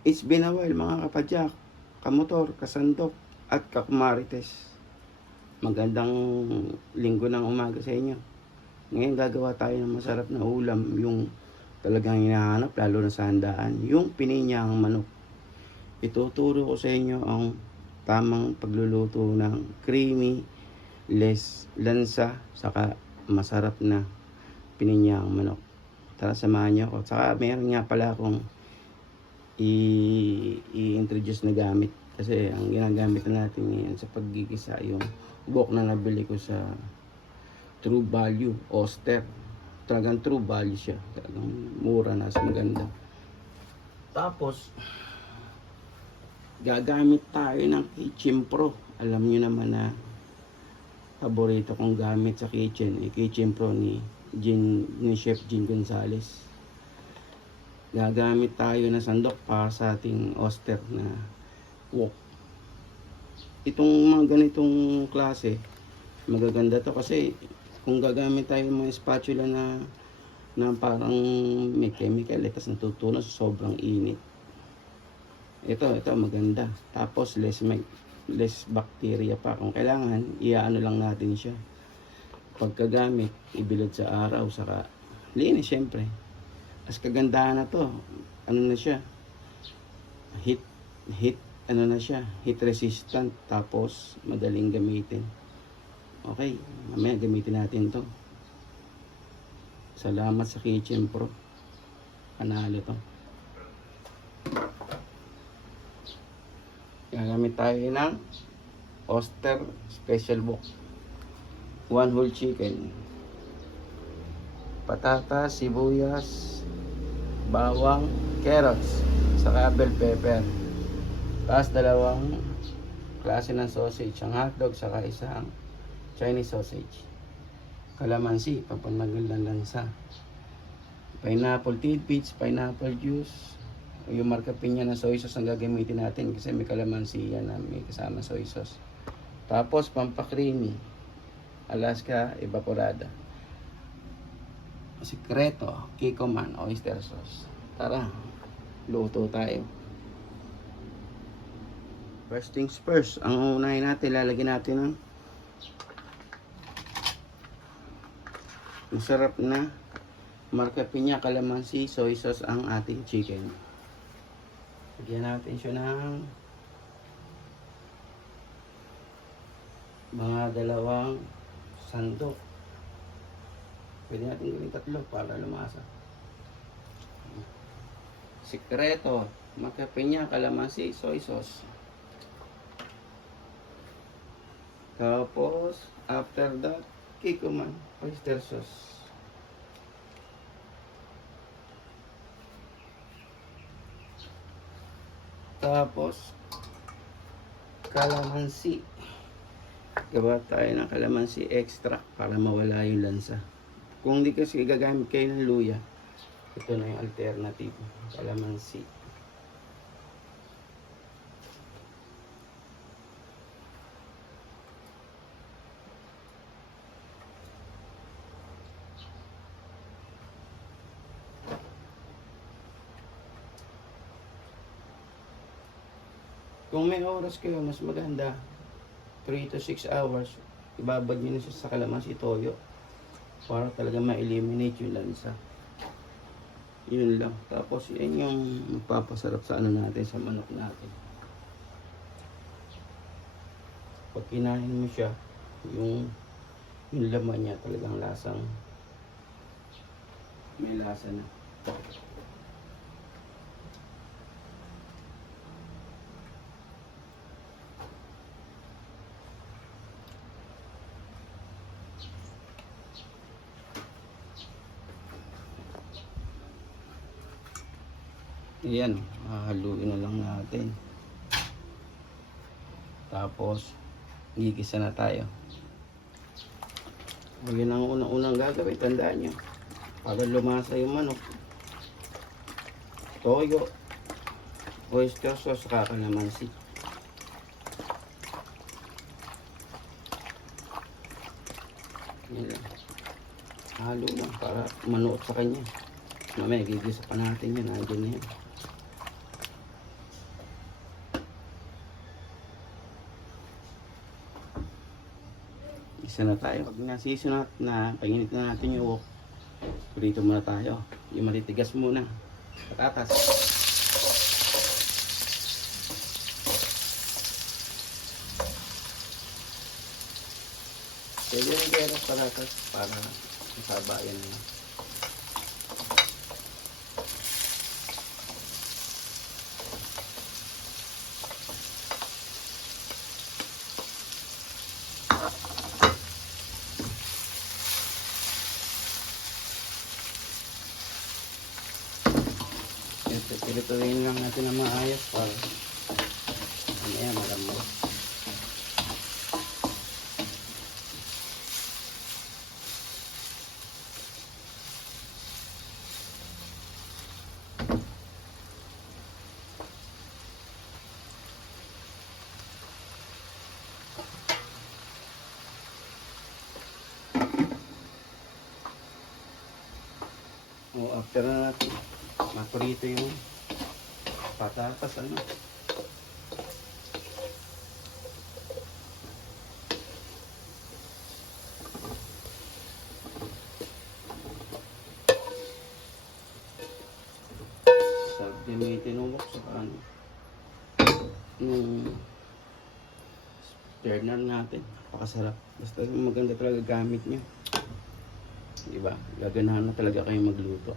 It's been a while mga kapadyak, kamotor, kasandok, at kakumarites. Magandang linggo ng umaga sa inyo. Ngayon gagawa tayo ng masarap na ulam, yung talagang hinahanap lalo na sa handaan, yung pininyang manok. Ituturo ko sa inyo ang tamang pagluluto ng creamy, less lansa, saka masarap na pininyang manok. Tara, samahan niyo ako. Saka meron nga pala akong i-introduce na gamit, kasi ang ginagamit na natin ngayon sa paggigisa yung buhok na nabili ko sa True Value Oster. Talagang True Value siya, talagang mura na, maganda. Tapos gagamit tayo ng Kitchen Pro. Alam niyo naman na paborito kong gamit sa kitchen, Kitchen Pro ni Chef Jean Gonzalez. Gagamit tayo ng sandok para sa ating Oster na wok. Itong mga ganitong klase, magaganda to kasi kung gagamit tayo ng mga spatula na parang may chemical, tapos natutunaw sa sobrang init. Ito maganda. Tapos less bacteria pa. Kung kailangan, iaano lang natin siya. Pagkagamit, ibilad sa araw, saka linis syempre. As kagandahan na to, ano na siya, heat ano na siya, heat resistant, tapos madaling gamitin. Okay, mamaya gamitin natin to. Salamat sa Kitchen Pro, panalo to. Gagamit tayo ng Oster Special Wok, 1 whole chicken, patatas, sibuyas, bawang, carrots, saka bell pepper. Tapos 2 klase ng sausage, ang hotdog saka isang Chinese sausage. Kalamansi, pampanagal ng lansa. Pineapple tidbits, pineapple juice. Yung marka pinya na soy sauce ang gagamitin natin kasi may kalamansi yan na may kasama soy sauce. Tapos pampakreamy, Alaska evaporada. Sikreto, Kikkoman oyster sauce. Tara, luto tayo. First things first, ang unahin natin, lalagyan natin ng masarap na marka pinya, kalamansi, soy sauce ang ating chicken. Lagyan natin siya ng mga 2 sandok. Pwede natin gawin 3 para lumasa. Sikreto, marka pinya, kalamansi, soy sauce. Tapos, after that, Kikkoman oyster sauce. Tapos, kalamansi. Gawa tayo ng kalamansi extra para mawala yung lansa. Kung hindi kasi gagamit kayo ng luya, ito na yung alternative, kalamansi. Kung may oras kayo, mas maganda, 3 to 6 hours, ibabad nyo na siya sa kalamansi toyo para talaga ma-eliminate yung lansa. Yun lang. Tapos yan yung magpapasarap sa ano natin, sa manok natin. Pag kinain mo siya, yung laman niya talagang lasang may lasa na. Ayan, haluin na lang natin. Tapos gigisa na tayo. Yun ang unang gagawin, tandaan nyo, para lumasa yung manok. Toyo, oyster sauce, saka kalamansi. Yan lang. Halo lang para manuot sa kanya. Mamaya gigisa pa natin yan, nandiyan na yan. Isa na tayo. Pag nasisunat na, painit na natin yung wok, prito muna tayo. Yung matitigas muna. Patatas. Pwede rin kaya ng patatas para masabayan na. Pirituin lang natin na maayos para ano yan, malambot. O after na natin maprito yung patatas, ano. Sarap din may tinulok sa ano. Nung burner natin. Napakasarap. Basta maganda talaga gamit nyo. Diba? Gaganahan na talaga kayo magluto.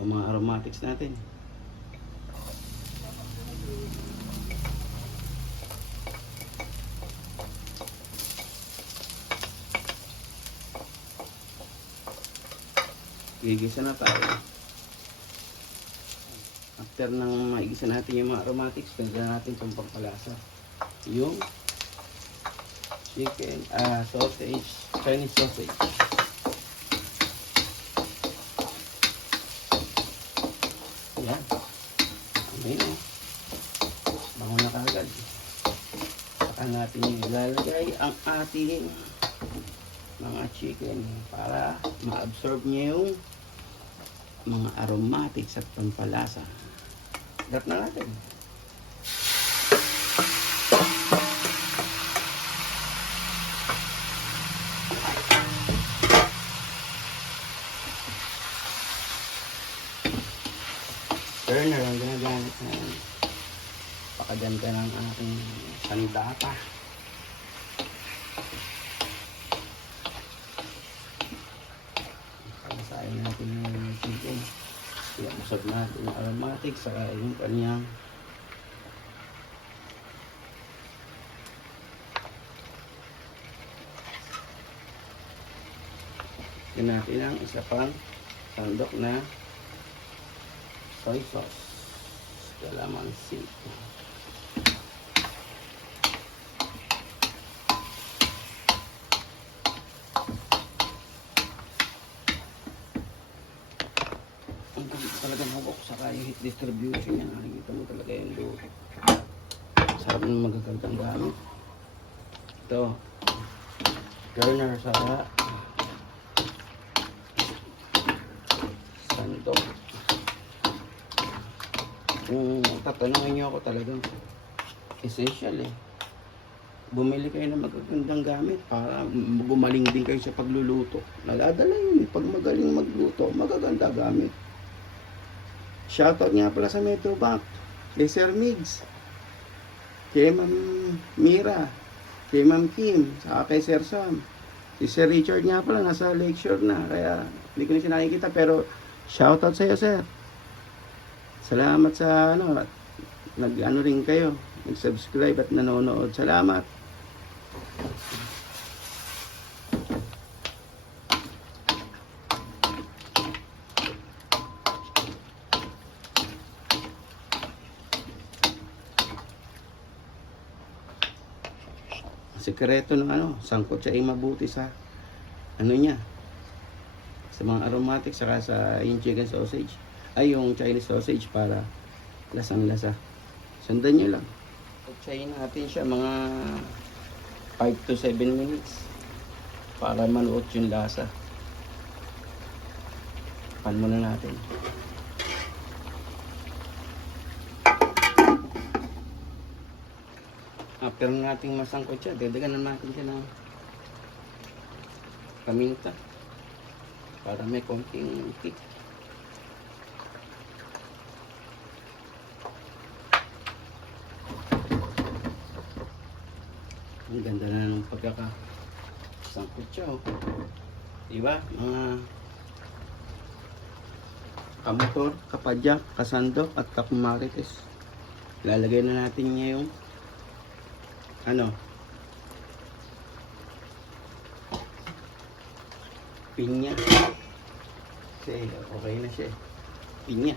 O mga aromatics natin. Gigisa na tayo. After nang maigisa natin yung mga aromatics, tagdan natin itong pampalasa. Yung chicken, sausage, Chinese sausage. Yan. Amin o. Bango na kagad. Saka natin yung ilalagay ang ating mga chicken para ma-absorb niya yung mga aromatics at pampalasa. Drop na natin. Burner ang ginagamit na pakaganda ng ating sandata. Palasain natin yung chicken. Iusap natin yung aromatics saka yung kanyang yun natin ang isa pang sandok na soy sauce, calamansi. Ang ganda talaga ng hawak sa kaya heat distribution yan. Nakikita mo talaga yung luto. Sarap ng magagandang gamit. Ito, burner sa sandok. Kung tatanungin niyo ako, talagang essential eh. Bumili kayo ng magagandang gamit para gumaling din kayo sa pagluluto. Naladala yun. Pag magaling magluto, magaganda gamit. Shoutout nga pala sa Metrobank, kay Sir Migs, kay Ma'am Mira, kay Ma'am Kim, saka kay Sir Sam. Si Sir Richard nga pala, nasa lecture na, kaya hindi ko na siya nakikita, pero shoutout sa iyo, Sir. Salamat sa nag-ano rin kayo, nag-subscribe at nanonood. Salamat. Sikreto ng sangkot siya ay mabuti sa niya, sa mga aromatics saka sa yung chicken sausage ay yung Chinese sausage para lasang lasa. Sundan nyo lang. Tsayin natin siya mga 5 to 7 minutes para manuot yung lasa. Pan muna natin. After nating masangkot siya, dagdagan natin siya ng paminta para may konting kick. Ang ganda na ng pagkakasangkot siya, oh. Diba? Mga kamotor, kapadyak, kasandok, at kapumarites. Lalagay na natin niya yung pinya. Kasi okay na siya. Pinya.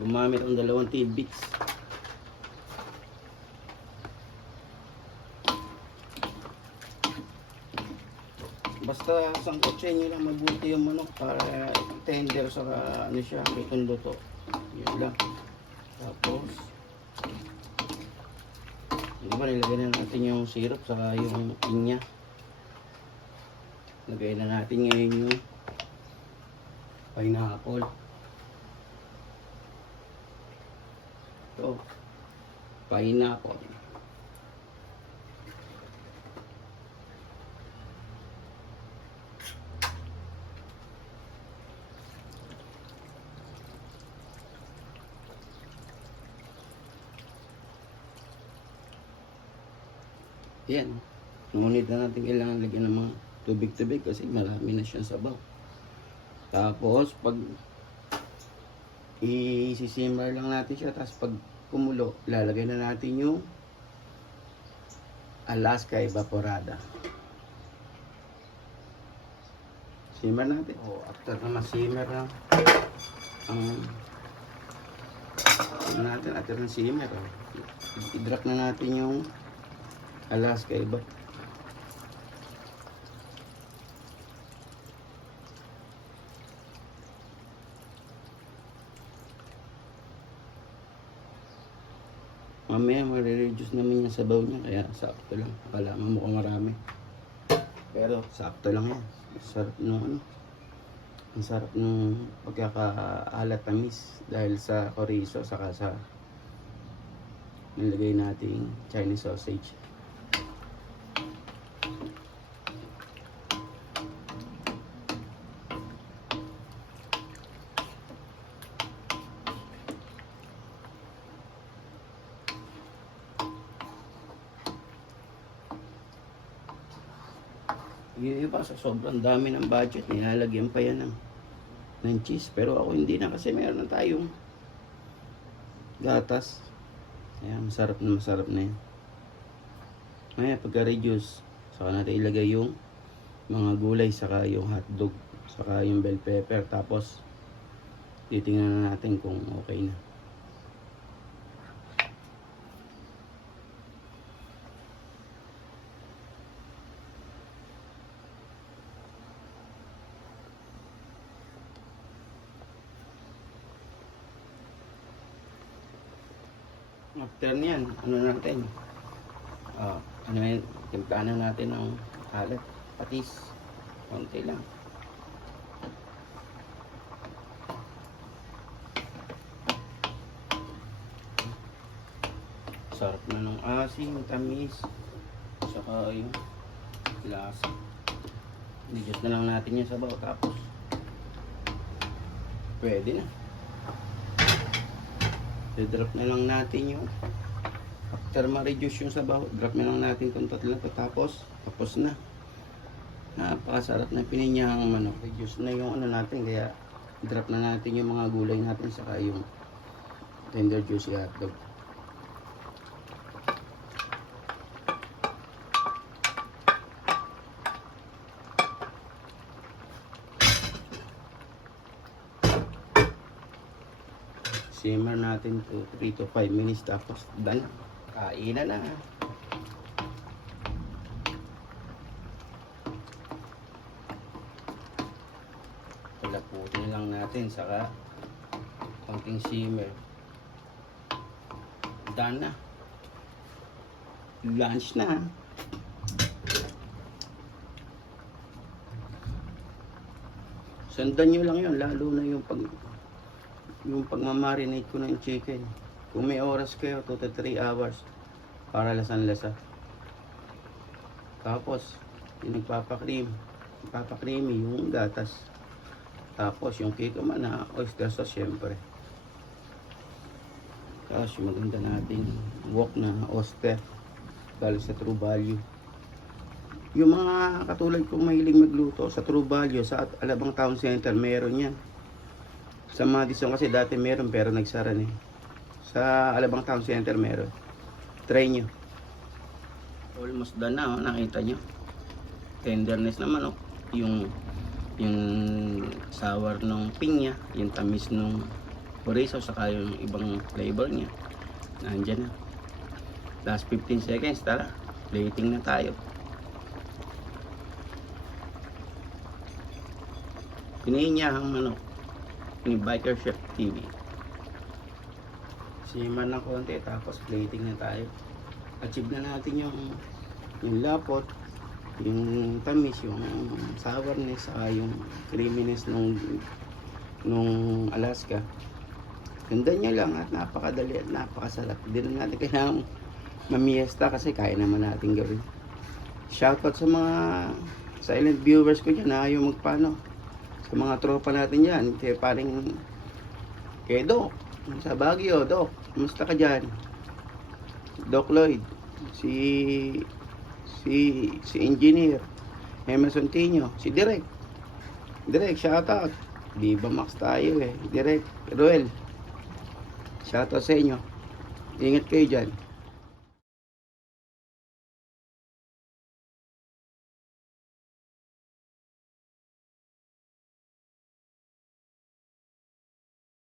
Gumamit ang 2 tidbits. Basta sangkot siya nyo lang mabuti yung manok para tender sa siya, lutong-luto. Yun lang. Tapos diba nilagay na natin yung syrup saka yung pinya. Lagay na natin ngayon yung pineapple. Ito, pineapple. Yan. Ngunit na natin kailangan lagyan ng mga tubig-tubig kasi marami na siyang sabaw. Tapos, pag i-simmer lang natin siya, tapos pag kumulo, lalagay na natin yung Alaska Evaporada. Simmer natin. O, after na ma-simmer lang, after na simmer, i-drop na natin yung Alaska Eva. Mamaya marireduce naman yung sabaw niya, kaya sakto lang. Akala mo mukhang marami, pero sakto lang yan. Sarap nung ang sarap nung pagkakaalat tamis dahil sa chorizo saka sa nilagay nating Chinese sausage. Yung iba sa sobrang dami ng budget, nilalagyan pa yan ng cheese. Pero ako hindi na kasi meron na tayong gatas. Ayan, masarap na yan. Maya pagka-reduce, saka natin ilagay yung mga gulay, saka yung hotdog, saka yung bell pepper. Tapos titingnan na natin kung okay na. After niyan, natin? Timplahan natin ng alat, patis. Konti lang. Sarap na ng asin, tamis, saka yung lasa. I-adjust na lang natin yung sabaw, tapos pwede na. I-drop na lang natin yung after ma-reduce yung sabaw, drop na lang natin itong tatlo na, tapos na. Napakasarap na pininyahang manok. Reduce na yung natin, kaya drop na natin yung mga gulay natin saka yung tender juicy hotdog. Simmer natin to 3 to 5 minutes, tapos done. Kainan na. Palaputin lang natin, saka konting simmer. Done na. Lunch na. Sundan nyo lang yun, lalo na yung pagmamarinate ko ng chicken. Kung may oras kayo, 2 to 3 hours para lasang-lasa. Tapos, yung nagpapakreamy yung gatas. Tapos, yung kikama na oyster sauce, syempre. Tapos, yung maganda nating wok na oyster. Galing sa True Value. Yung mga katulad kong mahilig magluto sa True Value, sa Alabang Town Center, meron yan. Sa Madison kasi dati meron pero nagsara na eh. Sa Alabang Town Center meron. Try nyo. Almost done na, oh. Nakita nyo. Tenderness naman, oh. Yung sour ng pinya, yung tamis ng chorizo, saka yung ibang flavor niya. Nandyan na. Last 15 seconds, tara. Plating na tayo. Pinayin niya ang manok ni Biker Chef TV. Simmer ng konti, tapos plating na tayo. Achieve na natin yung lapot, yung tamis, yung sourness, saka yung creaminess nung Alaska. Ganda niya lang at napakadali at napakasarap. Hindi na natin kailangan mamiesta kasi kaya naman natin gawin. Shoutout sa mga silent viewers ko dyan na ayaw magpano. Sa mga tropa natin dyan, paring kay Doc, sa Baguio. Doc, kumusta ka dyan? Doc Lloyd, si Engineer Emerson Tino, si Direk, shoutout. Viva Max tayo eh. Direk, Roel, shoutout sa inyo. Ingat kayo dyan.